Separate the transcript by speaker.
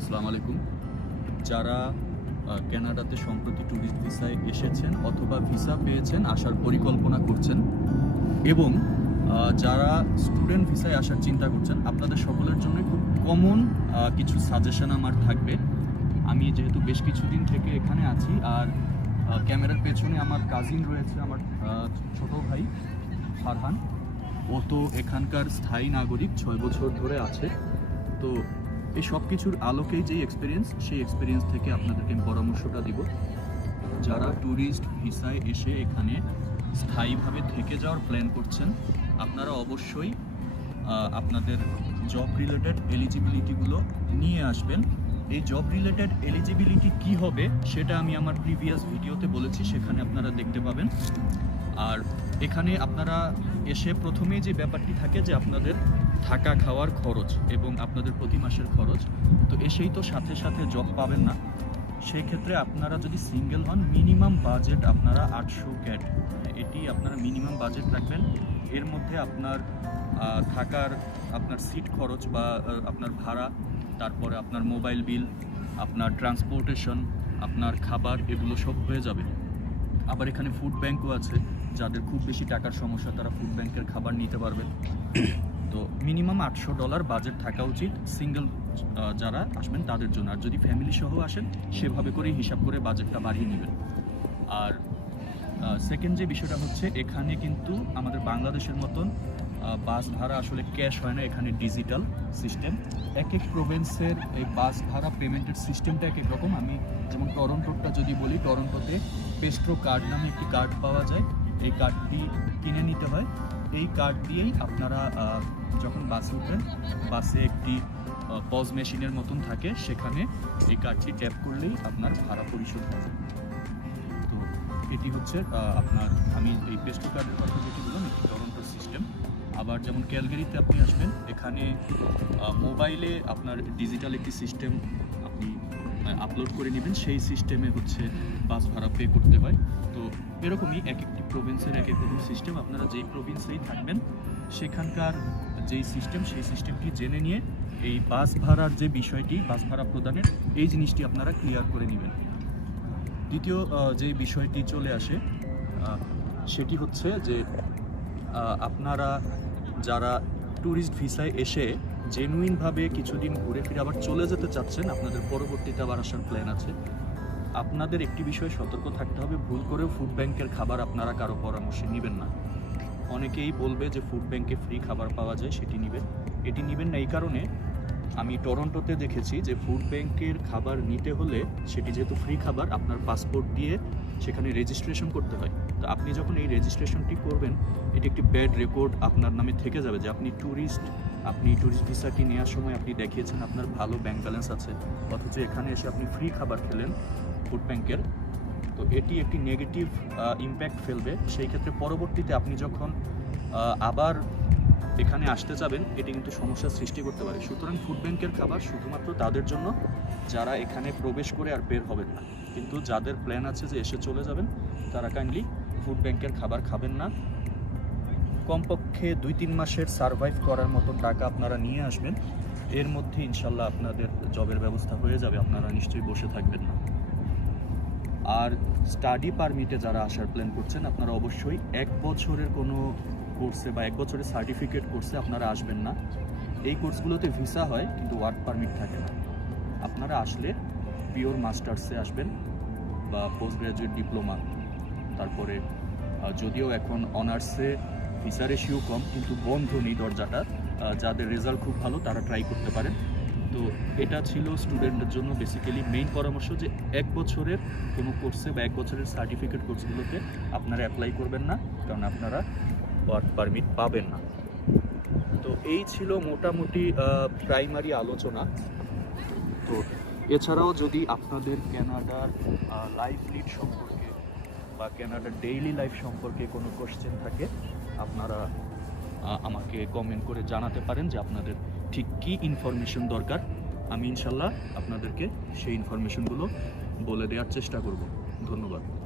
Speaker 1: আসসালামু আলাইকুম। যারা কানাডাতে সম্প্রতি ট্যুরিস্ট ভিসায় এসেছেন অথবা ভিসা পেয়েছেন, আসার পরিকল্পনা করছেন এবং যারা স্টুডেন্ট ভিসায় আসার চিন্তা করছেন, আপনাদের সকলের জন্য খুব কমন কিছু সাজেশন আমার থাকবে। আমি যেহেতু বেশ কিছুদিন থেকে এখানে আছি, আর ক্যামেরার পেছনে আমার কাজিন রয়েছে, আমার ছোট ভাই ফারহান। ও তো এখানকার স্থায়ী নাগরিক, ছয় বছর ধরে আছে। তো এই সব কিছুর আলোকেই যে এক্সপিরিয়েন্স সেই এক্সপিরিয়েন্স থেকে আপনাদেরকে আমি পরামর্শটা দিব। যারা ট্যুরিস্ট ভিসায় এসে এখানে স্থায়ীভাবে থেকে যাওয়ার প্ল্যান করছেন, আপনারা অবশ্যই আপনাদের জব রিলেটেড এলিজিবিলিটিগুলো নিয়ে আসবেন। এই জব রিলেটেড এলিজিবিলিটি কি হবে, সেটা আমি আমার প্রিভিয়াস ভিডিওতে বলেছি, সেখানে আপনারা দেখতে পাবেন। আর এখানে আপনারা এসে প্রথমেই যে ব্যাপারটি থাকে যে আপনাদের থাকা খাওয়ার খরচ এবং আপনাদের প্রতি মাসের খরচ, তো এসেই তো সাথে সাথে জব পাবেন না। সেই ক্ষেত্রে আপনারা যদি সিঙ্গেল হন মিনিমাম বাজেট আপনারা আটশো ক্যাট। এটি আপনারা মিনিমাম বাজেট রাখবেন। এর মধ্যে আপনার থাকার আপনার সিট খরচ বা আপনার ভাড়া, তারপরে আপনার মোবাইল বিল আপনার ট্রান্সপোর্টেশন আপনার খাবার, এগুলো সব হয়ে যাবে। আবার এখানে ফুড ব্যাংকও আছে, যাদের খুব বেশি টাকার সমস্যা, তারা ফুড ব্যাংকের খাবার নিতে পারবেন মিনিমাম আটশো ডলার বাজেট থাকা উচিত সিঙ্গেল যারা আসবেন তাদের জন্য। আর যদি ফ্যামিলি সহ আসেন, সেভাবে করে হিসাব করে বাজেটটা বাড়িয়ে নেবেন। আর সেকেন্ড যে বিষয়টা হচ্ছে, এখানে কিন্তু আমাদের বাংলাদেশের মতন বাস ভাড়া আসলে ক্যাশ হয় না, এখানে ডিজিটাল সিস্টেম এক এক প্রভিন্সের এই বাস ভাড়া পেমেন্টের সিস্টেমটা এক এক রকম। আমি যেমন টরন্টোরটা যদি বলি, টরন্টোতে পেস্ট্রো কার্ড নামে একটি কার্ড পাওয়া যায়। এই কার্ডটি কিনে নিতে হয়। এই কার্ড দিয়েই আপনারা যখন বাসে উঠবেন, বাসে একটি পজ মেশিনের মতন থাকে, সেখানে এই কার্ডটি ট্যাপ করলেই আপনার ভাড়া পরিশোধ হবে। তো এটি হচ্ছে আপনার, আমি এই পেস্টো কার্ডের কথা যেটি বললাম, এটি টরন্টোর সিস্টেম। আবার যেমন ক্যালগেরিতে আপনি আসবেন, এখানে মোবাইলে আপনার ডিজিটাল একটি সিস্টেম আপনি আপলোড করে নেবেন। সেই সিস্টেমে হচ্ছে বাস ভাড়া পে করতে হয়। তো এরকমই এক একটি প্রভিন্সের এক এক সিস্টেম আপনারা যেই প্রভিন্সেই থাকবেন, সেখানকার যেই সিস্টেম সেই সিস্টেমটি জেনে নিয়ে এই বাস ভাড়ার যে বিষয়টি বাস ভাড়া প্রদানের, এই জিনিসটি আপনারা ক্লিয়ার করে নেবেন। দ্বিতীয় যে বিষয়টি চলে আসে সেটি হচ্ছে যে আপনারা যারা ট্যুরিস্ট ভিসায় এসে জেনুইনভাবে কিছুদিন ঘুরে ফিরে আবার চলে যেতে চাচ্ছেন, আপনাদের পরবর্তীতে আবার আসার প্ল্যান আছে। আপনাদের একটি বিষয়ে সতর্ক থাকতে হবে। ভুল করেও ফুড ব্যাংকের খাবার আপনারা কারও পরামর্শে নেবেন না। অনেকেই বলবে যে ফুড ব্যাংকে ফ্রি খাবার পাওয়া যায়, সেটি নেবেন। এটি নেবেন না এই কারণে আমি টরন্টোতে দেখেছি যে ফুড ব্যাংকের খাবার নিতে হলে সেটি যেহেতু ফ্রি খাবার, আপনার পাসপোর্ট দিয়ে সেখানে রেজিস্ট্রেশন করতে হয়। তো আপনি যখন এই রেজিস্ট্রেশনটি করবেন, এটি একটি ব্যাড রেকর্ড আপনার নামে থেকে যাবে যে আপনি ট্যুরিস্ট আপনি ট্যুরিস্ট ভিসাটি নেওয়ার সময় আপনি দেখিয়েছেন আপনার ভালো ব্যাংক ব্যালেন্স আছে। অথচ এখানে এসে আপনি ফ্রি খাবার খেলেন ফুড ব্যাংকের তো এটি একটি নেগেটিভ ইম্প্যাক্ট ফেলবে। সেই ক্ষেত্রে পরবর্তীতে আপনি যখন আবার এখানে আসতে যাবেন, এটি কিন্তু সমস্যার সৃষ্টি করতে পারে। সুতরাং ফুড ব্যাংকের খাবার শুধুমাত্র তাদের জন্য, যারা এখানে প্রবেশ করে আর বের হবেন না। কিন্তু যাদের প্ল্যান আছে যে এসে চলে যাবেন, তারা কাইন্ডলি ফুড ব্যাংকের খাবার খাবেন না। কমপক্ষে দুই তিন মাসের সার্ভাইভ করার মতন টাকা আপনারা নিয়ে আসবেন। এর মধ্যে ইনশাল্লাহ আপনাদের জবের ব্যবস্থা হয়ে যাবে, আপনারা নিশ্চয়ই বসে থাকবেন না। আর স্টাডি পারমিটে যারা আসার প্ল্যান করছেন, আপনারা অবশ্যই এক বছরের কোনো কোর্সে বা এক বছরের সার্টিফিকেট কোর্সে আপনারা আসবেন না। এই কোর্সগুলোতে ভিসা হয়, কিন্তু ওয়ার্ক পারমিট থাকে না। আপনারা আসলে পিওর মাস্টার্সে আসবেন বা পোস্ট গ্রাজুয়েট ডিপ্লোমা তারপরে যদিও এখন অনার্সে ভিসা রেশিও কম, কিন্তু বন্ধ নেই দরজাটা যাদের রেজাল্ট খুব ভালো, তারা ট্রাই করতে পারেন। তো এটা ছিল স্টুডেন্টের জন্য বেসিক্যালি মেইন পরামর্শ যে এক বছরের কোনো কোর্সে বা এক বছরের সার্টিফিকেট কোর্সগুলোতে আপনারা অ্যাপ্লাই করবেন না, কারণ আপনারা ওয়ার্ক পারমিট পাবেন না। তো এই ছিল মোটামুটি প্রাইমারি আলোচনা। তো এছাড়াও যদি আপনাদের ক্যানাডার লাইফ লিড সম্পর্কে বা ক্যানাডার ডেইলি লাইফ সম্পর্কে কোনো কোশ্চেন থাকে, আপনারা আমাকে কমেন্ট করে জানাতে পারেন যে আপনাদের ঠিক কি ইনফরমেশন দরকার আমি ইনশাল্লাহ আপনাদেরকে সেই ইনফরমেশনগুলো বলে দেওয়ার চেষ্টা করব। ধন্যবাদ।